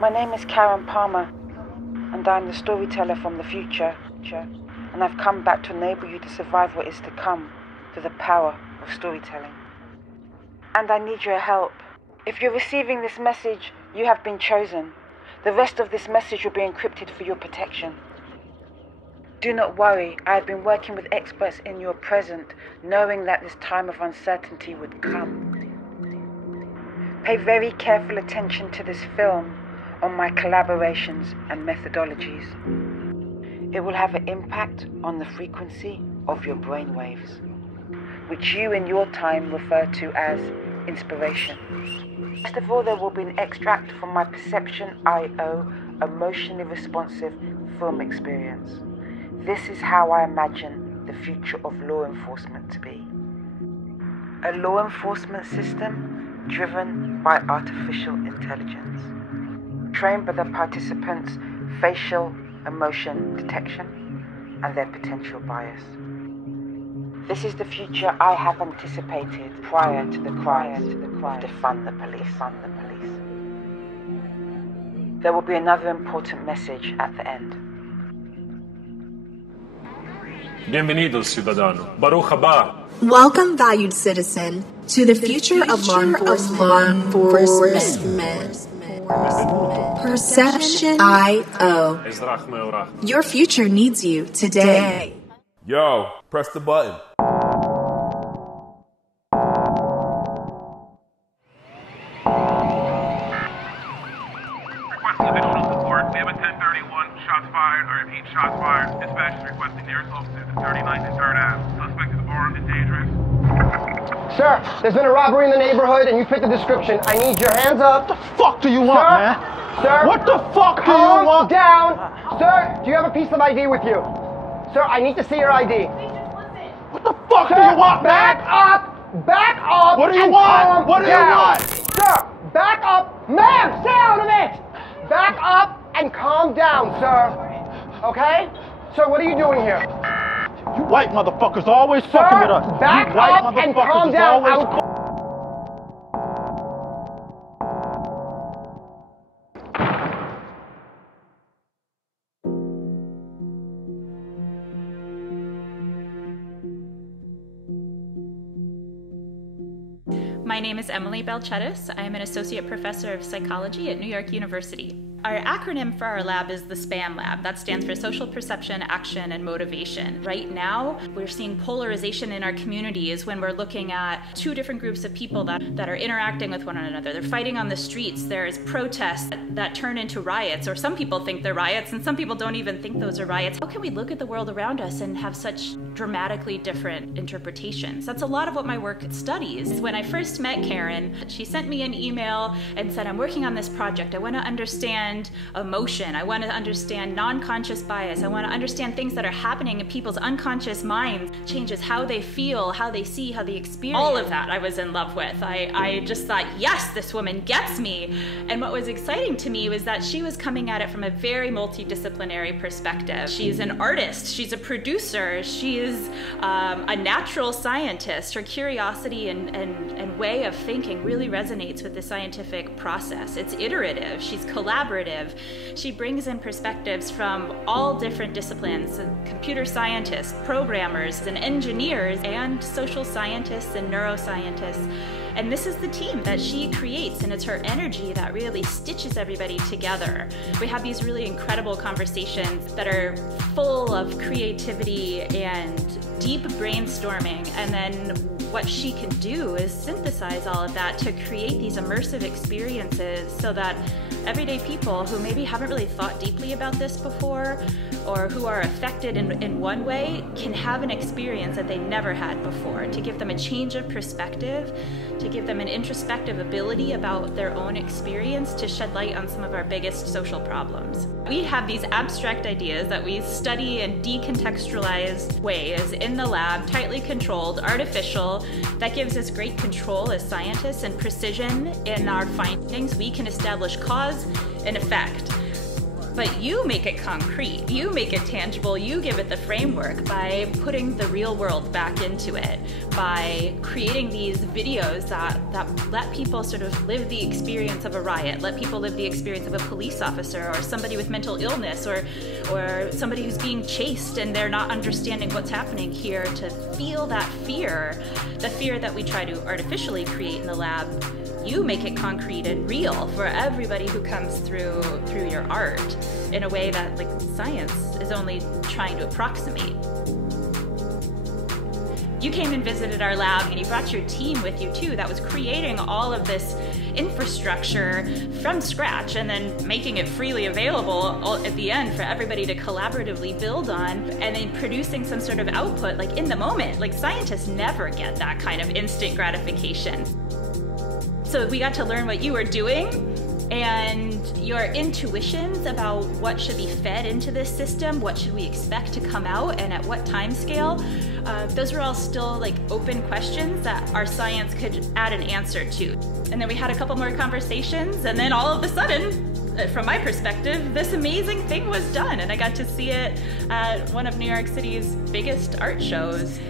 My name is Karen Palmer, and I'm the storyteller from the future, and I've come back to enable you to survive what is to come through the power of storytelling. And I need your help. If you're receiving this message, you have been chosen. The rest of this message will be encrypted for your protection. Do not worry, I have been working with experts in your present, knowing that this time of uncertainty would come. Pay very careful attention to this film on my collaborations and methodologies. It will have an impact on the frequency of your brainwaves, which you in your time refer to as inspiration. First of all, there will be an extract from my Perception.io emotionally responsive film experience. This is how I imagine the future of law enforcement to be. A law enforcement system driven by artificial intelligence, trained by the participants' facial emotion detection and their potential bias. This is the future I have anticipated prior to the cry of defund the police. There will be another important message at the end. Bienvenido, ciudadano. Baruch haba. Welcome, valued citizen, to the future of law enforcement. Perception.io. Your future needs you today. Yo, press the button. Requesting additional support. We have a 1031. Shots fired. I repeat, shots fired. Dispatch is requesting nearest officers at 39th and 3rd Ave. Suspect is armed and dangerous. Sir, there's been a robbery in the neighborhood and you fit the description. I need your hands up. What the fuck do you want, man? Sir, what the fuck do you want? Calm down. Sir, do you have a piece of ID with you? Sir, I need to see your ID. What the fuck do you want, man? Back up! Back up! What do you want? What do you want? Sir, back up! Ma'am, stay out of it! Back up and calm down, sir. Okay? Sir, what are you doing here? You white motherfuckers always fucking with us. Back up and calm down. My name is Emily Balchetis. I am an associate professor of psychology at New York University. Our acronym for our lab is the SPAM Lab. That stands for Social Perception, Action, and Motivation. Right now, we're seeing polarization in our communities when we're looking at two different groups of people that are interacting with one another. They're fighting on the streets. There's protests that turn into riots, or some people think they're riots, and some people don't even think those are riots. How can we look at the world around us and have such dramatically different interpretations? That's a lot of what my work studies. When I first met Karen, she sent me an email and said, I'm working on this project. I want to understand emotion. I want to understand non-conscious bias. I want to understand things that are happening in people's unconscious minds, changes how they feel, how they see, how they experience. All of that I was in love with. I just thought, yes, this woman gets me. And what was exciting to me was that she was coming at it from a very multidisciplinary perspective. She's an artist, she's a producer, she is a natural scientist. Her curiosity and way of thinking really resonates with the scientific process. It's iterative, she's collaborative. She brings in perspectives from all different disciplines, computer scientists, programmers, and engineers, and social scientists and neuroscientists. And this is the team that she creates, and it's her energy that really stitches everybody together. We have these really incredible conversations that are full of creativity and deep brainstorming, and then what she can do is synthesize all of that to create these immersive experiences so that everyday people who maybe haven't really thought deeply about this before, or who are affected in one way, can have an experience that they never had before, to give them a change of perspective, to give them an introspective ability about their own experience, to shed light on some of our biggest social problems. We have these abstract ideas that we study in decontextualized ways in the lab, tightly controlled, artificial, that gives us great control as scientists and precision in our findings. We can establish cause and effect. But you make it concrete, you make it tangible, you give it the framework by putting the real world back into it, by creating these videos that let people sort of live the experience of a riot, let people live the experience of a police officer or somebody with mental illness or somebody who's being chased and they're not understanding what's happening here, to feel that fear, the fear that we try to artificially create in the lab. You make it concrete and real for everybody who comes through your art in a way that like science is only trying to approximate. You came and visited our lab and you brought your team with you too that was creating all of this infrastructure from scratch and then making it freely available at the end for everybody to collaboratively build on, and then producing some sort of output like in the moment. Like scientists never get that kind of instant gratification. So we got to learn what you were doing and your intuitions about what should be fed into this system, what should we expect to come out, and at what time scale. Those were all still like open questions that our science could add an answer to. And then we had a couple more conversations, and then all of a sudden, from my perspective, this amazing thing was done, and I got to see it at one of New York City's biggest art shows.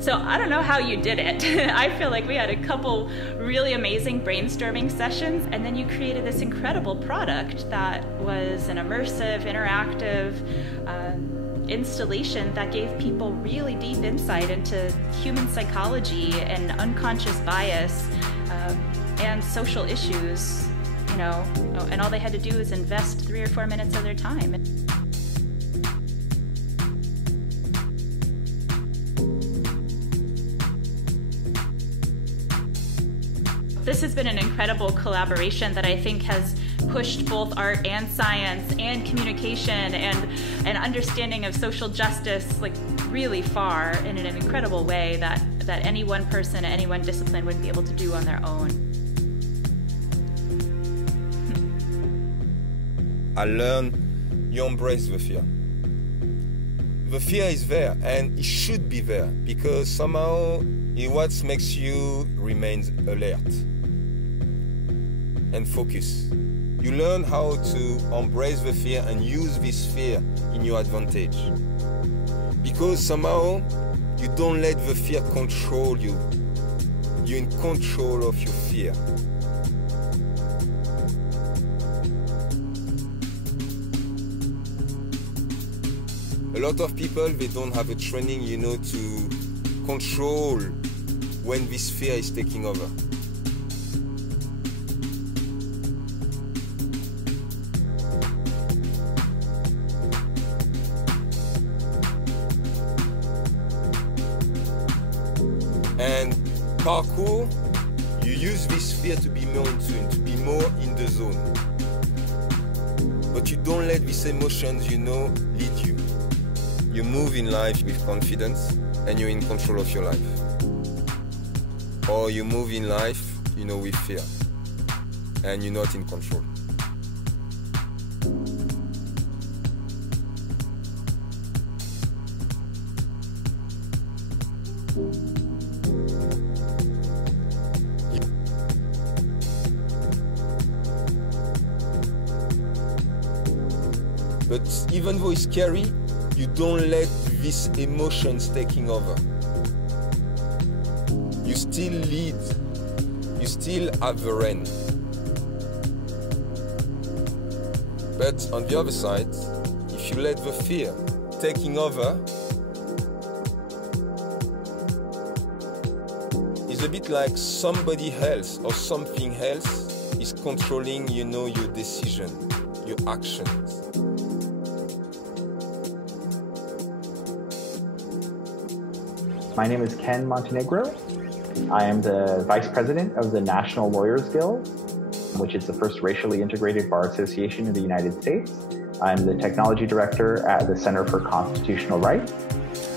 So I don't know how you did it. I feel like we had a couple really amazing brainstorming sessions, and then you created this incredible product that was an immersive, interactive installation that gave people really deep insight into human psychology and unconscious bias and social issues, you know, and all they had to do was invest 3 or 4 minutes of their time. This has been an incredible collaboration that I think has pushed both art and science and communication and an understanding of social justice like really far in an incredible way that any one person, any one discipline wouldn't be able to do on their own. I learned you embrace the fear. The fear is there and it should be there because somehow it's what makes you remain alert and focus. You learn how to embrace the fear and use this fear in your advantage. Because somehow you don't let the fear control you. You're in control of your fear. A lot of people, they don't have a training, you know, to control when this fear is taking over. And parkour, you use this fear to be more in tune, to be more in the zone. But you don't let these emotions, you know, lead you. You move in life with confidence and you're in control of your life. Or you move in life, you know, with fear and you're not in control. But even though it's scary, you don't let these emotions taking over. You still lead. You still have the reign. But on the other side, if you let the fear taking over, it's a bit like somebody else or something else is controlling, you know, your decision, your actions. My name is Ken Montenegro. I am the Vice President of the National Lawyers Guild, which is the first racially integrated bar association in the United States. I'm the Technology Director at the Center for Constitutional Rights,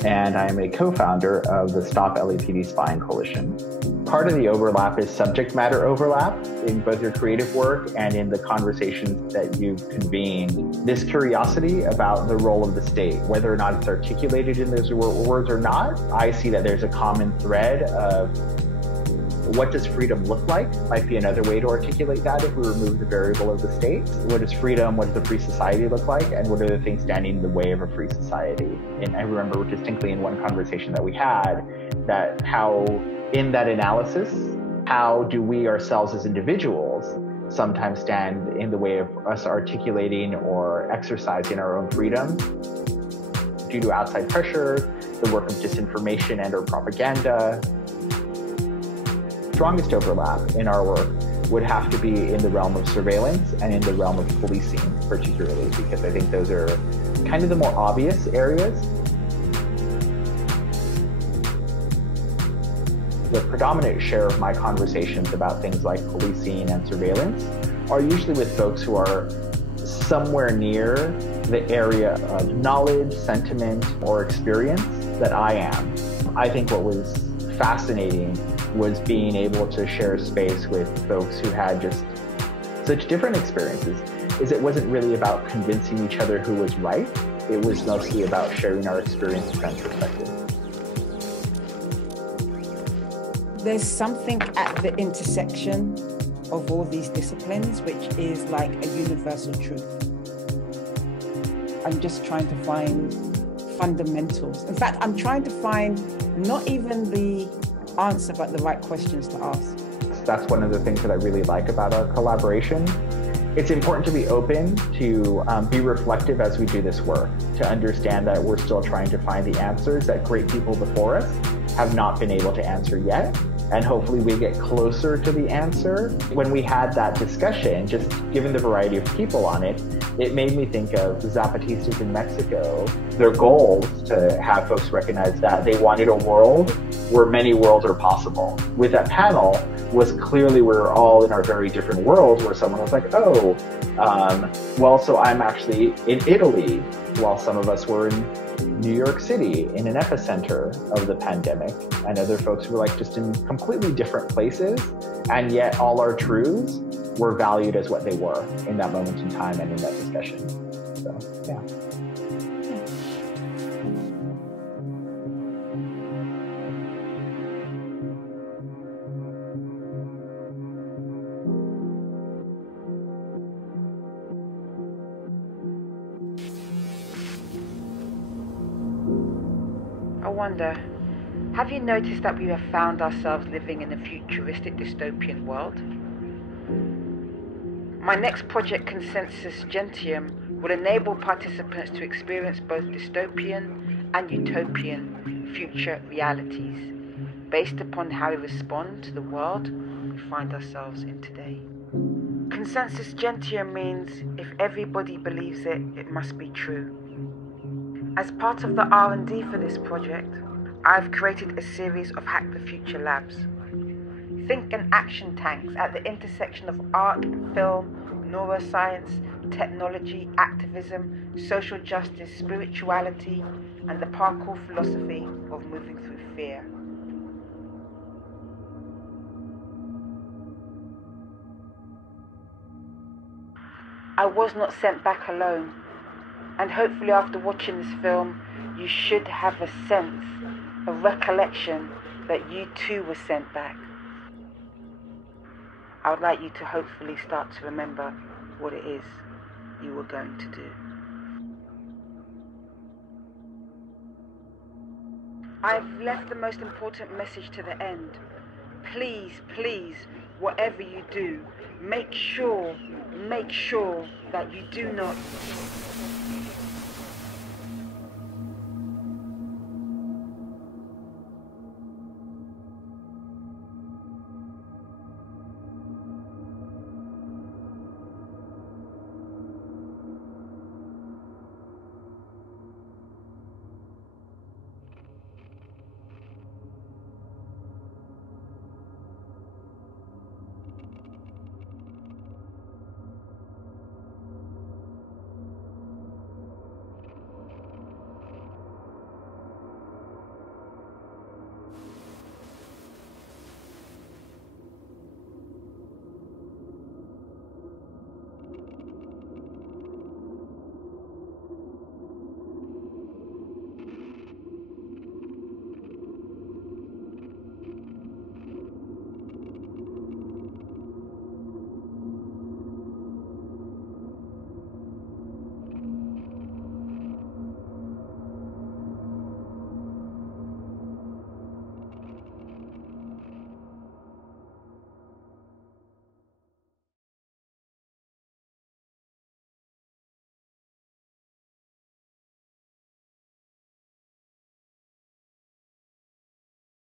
and I am a co-founder of the Stop LAPD Spying Coalition. Part of the overlap is subject matter overlap in both your creative work and in the conversations that you've convened. This curiosity about the role of the state, whether or not it's articulated in those words or not, I see that there's a common thread of What does freedom look like? Might be another way to articulate that if we remove the variable of the state. What is freedom? What does a free society look like? And what are the things standing in the way of a free society? And I remember distinctly in one conversation that we had that how in that analysis, how do we ourselves as individuals sometimes stand in the way of us articulating or exercising our own freedom due to outside pressure, the work of disinformation and or propaganda. Strongest overlap in our work would have to be in the realm of surveillance and in the realm of policing particularly, because I think those are kind of the more obvious areas. The predominant share of my conversations about things like policing and surveillance are usually with folks who are somewhere near the area of knowledge, sentiment, or experience that I am. I think what was fascinating was being able to share space with folks who had just such different experiences, is it wasn't really about convincing each other who was right. It was mostly about sharing our experiences and perspectives. There's something at the intersection of all these disciplines, which is like a universal truth. I'm just trying to find fundamentals. In fact, I'm trying to find not even the answer, but the right questions to ask. That's one of the things that I really like about our collaboration. It's important to be open, to be reflective as we do this work, to understand that we're still trying to find the answers that great people before us have not been able to answer yet. And hopefully we get closer to the answer. When we had that discussion, just given the variety of people on it, it made me think of the Zapatistas in Mexico. Their goals to have folks recognize that they wanted a world where many worlds are possible. With that panel was clearly we're all in our very different worlds, where someone was like, oh, well, so I'm actually in Italy, while some of us were in New York City in an epicenter of the pandemic, and other folks were like just in completely different places, and yet all our truths were valued as what they were in that moment in time and in that discussion. So, yeah. I wonder, have you noticed that we have found ourselves living in a futuristic dystopian world? My next project, Consensus Gentium, will enable participants to experience both dystopian and utopian future realities based upon how we respond to the world we find ourselves in today. Consensus Gentium means if everybody believes it, it must be true. As part of the R&D for this project, I've created a series of Hack the Future labs. Think and action tanks at the intersection of art, film, neuroscience, technology, activism, social justice, spirituality, and the parkour philosophy of moving through fear. I was not sent back alone. And hopefully after watching this film, you should have a sense, a recollection that you too were sent back. I would like you to hopefully start to remember what it is you were going to do. I've left the most important message to the end. Please, please, whatever you do, make sure that you do not